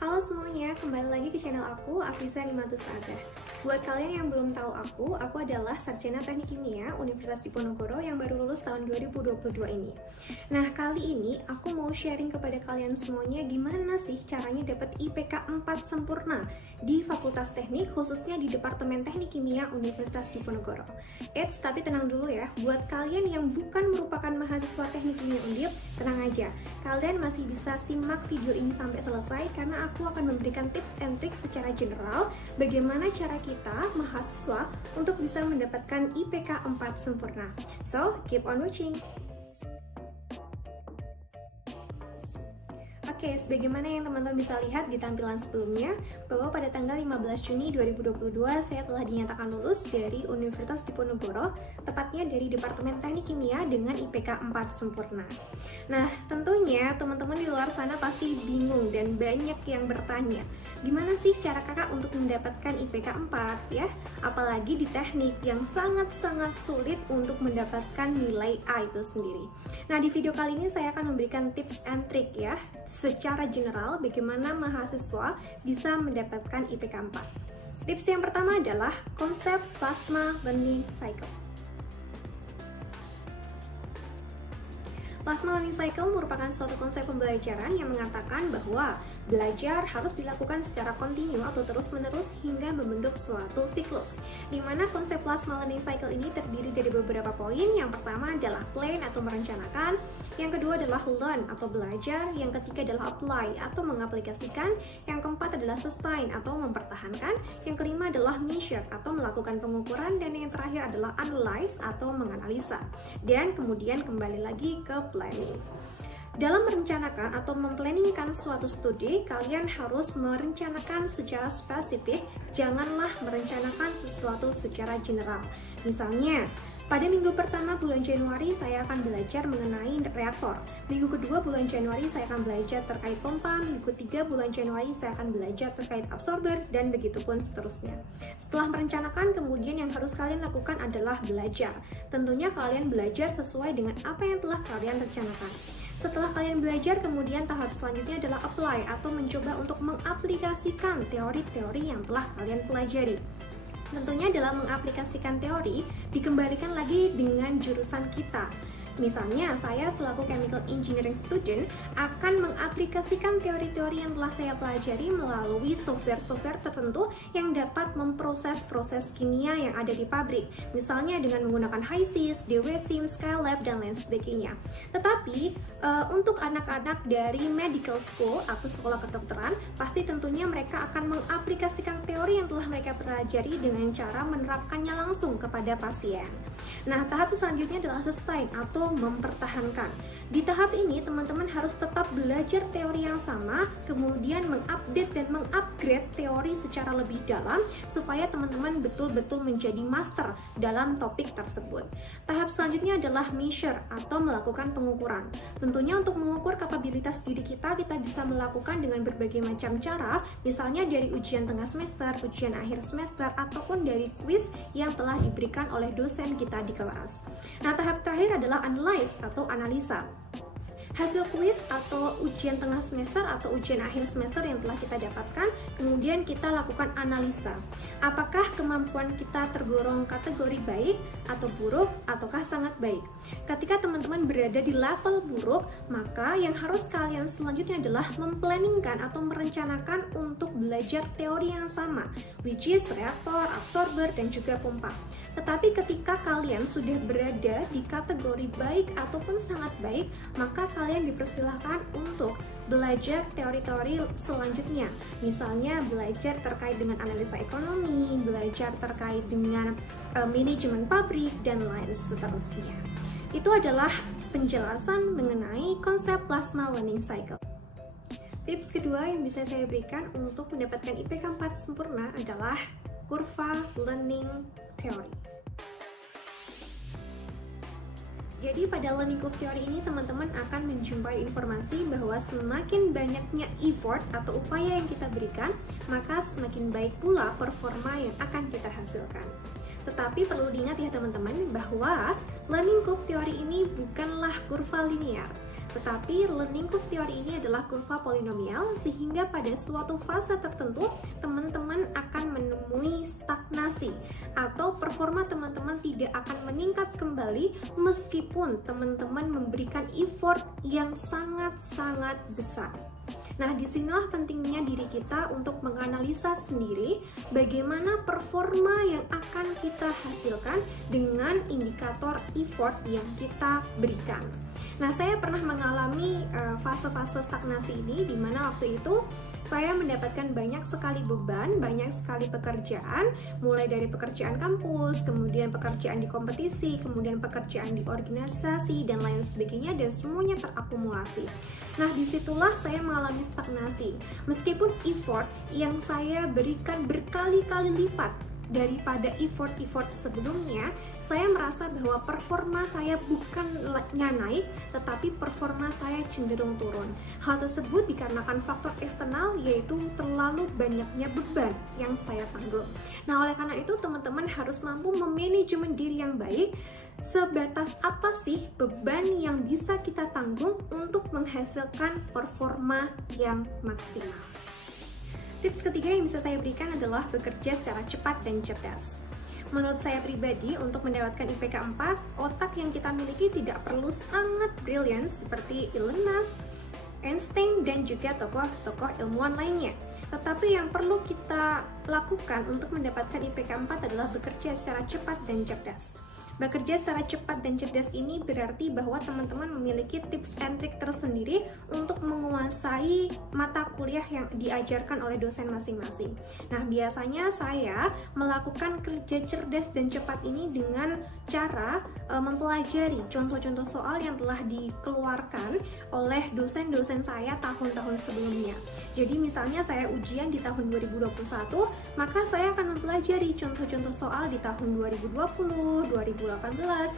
Halo semuanya, kembali lagi ke channel aku, Afisa Nimatus Aga. Buat kalian yang belum tahu aku adalah sarjana Teknik Kimia Universitas Diponegoro yang baru lulus tahun 2022 ini. Nah, kali ini aku mau sharing kepada kalian semuanya gimana sih caranya dapat IPK 4 sempurna di Fakultas Teknik, khususnya di Departemen Teknik Kimia Universitas Diponegoro. Eits, tapi tenang dulu ya, buat kalian yang bukan merupakan mahasiswa Teknik Kimia Undip, tenang aja, kalian masih bisa simak video ini sampai selesai karena aku akan memberikan tips and trick secara general bagaimana cara kita mahasiswa untuk bisa mendapatkan IPK 4 sempurna. So, keep on watching. Oke, sebagaimana yang teman-teman bisa lihat di tampilan sebelumnya, bahwa pada tanggal 15 Juni 2022 saya telah dinyatakan lulus dari Universitas Diponegoro, tepatnya dari Departemen Teknik Kimia dengan IPK 4 sempurna. Nah, tentunya teman-teman di luar sana pasti bingung dan banyak yang bertanya, gimana sih cara kakak untuk mendapatkan IPK 4 ya? Apalagi di teknik yang sangat-sangat sulit untuk mendapatkan nilai A itu sendiri. Nah, di video kali ini saya akan memberikan tips and trick ya, secara general bagaimana mahasiswa bisa mendapatkan IPK 4. Tips yang pertama adalah konsep plasma learning cycle. Plasma Learning Cycle merupakan suatu konsep pembelajaran yang mengatakan bahwa belajar harus dilakukan secara kontinu atau terus-menerus hingga membentuk suatu siklus. Di mana konsep Plasma Learning Cycle ini terdiri dari beberapa poin. Yang pertama adalah plan atau merencanakan, yang kedua adalah learn atau belajar, yang ketiga adalah apply atau mengaplikasikan, yang keempat adalah sustain atau mempertahankan, yang kelima adalah measure atau melakukan pengukuran, dan yang terakhir adalah analyze atau menganalisa. Dan kemudian kembali lagi ke planning. Dalam merencanakan atau memplanningkan suatu studi, kalian harus merencanakan secara spesifik, janganlah merencanakan sesuatu secara general. Misalnya, pada minggu pertama bulan Januari saya akan belajar mengenai reaktor. Minggu kedua bulan Januari saya akan belajar terkait pompa. Minggu ketiga bulan Januari saya akan belajar terkait absorber, dan begitupun seterusnya. Setelah merencanakan, kemudian yang harus kalian lakukan adalah belajar. Tentunya kalian belajar sesuai dengan apa yang telah kalian rencanakan. Setelah kalian belajar, kemudian tahap selanjutnya adalah apply atau mencoba untuk mengaplikasikan teori-teori yang telah kalian pelajari. Tentunya dalam mengaplikasikan teori, dikembalikan lagi dengan jurusan kita. Misalnya, saya selaku Chemical Engineering student akan mengaplikasikan teori-teori yang telah saya pelajari melalui software-software tertentu yang dapat memproses proses kimia yang ada di pabrik. Misalnya dengan menggunakan HYSYS, DWSIM, Skylab, dan lain sebagainya. Tetapi, untuk anak-anak dari medical school atau sekolah kedokteran, pasti tentunya mereka akan mengaplikasikan teori yang telah mereka pelajari dengan cara menerapkannya langsung kepada pasien. Nah, tahap selanjutnya adalah sustain atau mempertahankan. Di tahap ini, teman-teman harus tetap belajar teori yang sama, kemudian mengupdate dan mengupgrade teori secara lebih dalam, supaya teman-teman betul-betul menjadi master dalam topik tersebut. Tahap selanjutnya adalah measure atau melakukan pengukuran. Tentunya untuk mengukur kapabilitas diri kita bisa melakukan dengan berbagai macam cara, misalnya dari ujian tengah semester, ujian akhir semester, ataupun dari quiz yang telah diberikan oleh dosen kita di kelas. Nah, tahap terakhir adalah analyze atau analisa. Hasil kuis atau ujian tengah semester atau ujian akhir semester yang telah kita dapatkan, kemudian kita lakukan analisa. Apakah kemampuan kita tergolong kategori baik atau buruk, ataukah sangat baik? Ketika teman-teman berada di level buruk, maka yang harus kalian selanjutnya adalah memplanningkan atau merencanakan untuk belajar teori yang sama, which is reaktor, absorber, dan juga pompa. Tetapi ketika kalian sudah berada di kategori baik ataupun sangat baik, maka kalian dipersilahkan untuk belajar teori-teori selanjutnya. Misalnya belajar terkait dengan analisa ekonomi, belajar terkait dengan manajemen pabrik, dan lain seterusnya. Itu adalah penjelasan mengenai konsep Plasma Learning Cycle. Tips kedua yang bisa saya berikan untuk mendapatkan IPK 4 sempurna adalah kurva learning theory. Jadi pada learning curve theory ini teman-teman akan menjumpai informasi bahwa semakin banyaknya effort atau upaya yang kita berikan, maka semakin baik pula performa yang akan kita hasilkan. Tetapi perlu diingat ya teman-teman bahwa learning curve theory ini bukanlah kurva linear. Tetapi learning curve teori ini adalah kurva polinomial, sehingga pada suatu fase tertentu teman-teman akan menemui stagnasi atau performa teman-teman tidak akan meningkat kembali meskipun teman-teman memberikan effort yang sangat-sangat besar. Nah, disinilah pentingnya diri kita untuk menganalisa sendiri bagaimana performa yang akan kita hasilkan dengan indikator effort yang kita berikan. Nah, saya pernah mengalami fase-fase stagnasi ini, di mana waktu itu saya mendapatkan banyak sekali beban, banyak sekali pekerjaan, mulai dari pekerjaan kampus, kemudian pekerjaan di kompetisi, kemudian pekerjaan di organisasi, dan lain sebagainya, dan semuanya terakumulasi. Nah, disitulah saya mengalami stagnasi. Meskipun effort yang saya berikan berkali-kali lipat daripada effort-effort sebelumnya, saya merasa bahwa performa saya bukannya naik, tetapi performa saya cenderung turun. Hal tersebut dikarenakan faktor eksternal, yaitu terlalu banyaknya beban yang saya tanggung. Nah, oleh karena itu teman-teman harus mampu memanajemen diri yang baik. Sebatas apa sih beban yang bisa kita tanggung untuk menghasilkan performa yang maksimal? Tips ketiga yang bisa saya berikan adalah bekerja secara cepat dan cerdas. Menurut saya pribadi, untuk mendapatkan IPK 4, otak yang kita miliki tidak perlu sangat brilian seperti Elon Musk, Einstein, dan juga tokoh-tokoh ilmuwan lainnya. Tetapi yang perlu kita lakukan untuk mendapatkan IPK 4 adalah bekerja secara cepat dan cerdas. Bekerja secara cepat dan cerdas ini berarti bahwa teman-teman memiliki tips and trik tersendiri untuk menguasai mata kuliah yang diajarkan oleh dosen masing-masing. Nah, biasanya saya melakukan kerja cerdas dan cepat ini dengan cara mempelajari contoh-contoh soal yang telah dikeluarkan oleh dosen-dosen saya tahun-tahun sebelumnya. Jadi misalnya saya ujian di tahun 2021, maka saya akan mempelajari contoh-contoh soal di tahun 2020, 2018,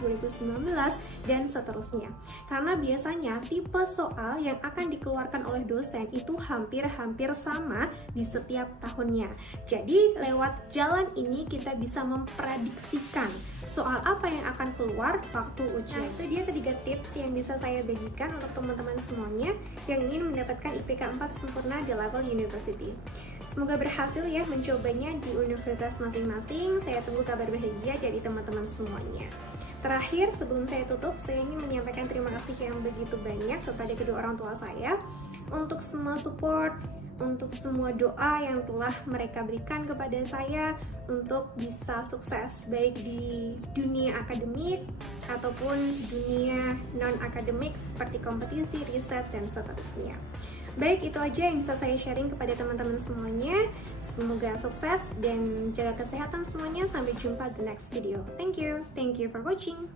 2019, dan seterusnya. Karena biasanya tipe soal yang akan dikeluarkan oleh dosen itu hampir-hampir sama di setiap tahunnya. Jadi lewat jalan ini kita bisa memprediksikan soal apa yang akan keluar waktu ujian. Nah, itu dia ketiga tips yang bisa saya bagikan untuk teman-teman semuanya yang ingin mendapatkan IPK 4 sempurna di level university. Semoga berhasil ya mencobanya di universitas masing-masing. Saya tunggu kabar bahagia dari teman-teman semuanya. Terakhir, sebelum saya tutup, saya ingin menyampaikan terima kasih yang begitu banyak kepada kedua orang tua saya untuk semua support, untuk semua doa yang telah mereka berikan kepada saya untuk bisa sukses baik di dunia akademik ataupun dunia non-akademik seperti kompetisi, riset, dan seterusnya. Baik, itu aja yang bisa saya sharing kepada teman-teman semuanya. Semoga sukses dan jaga kesehatan semuanya. Sampai jumpa di next video. Thank you for watching.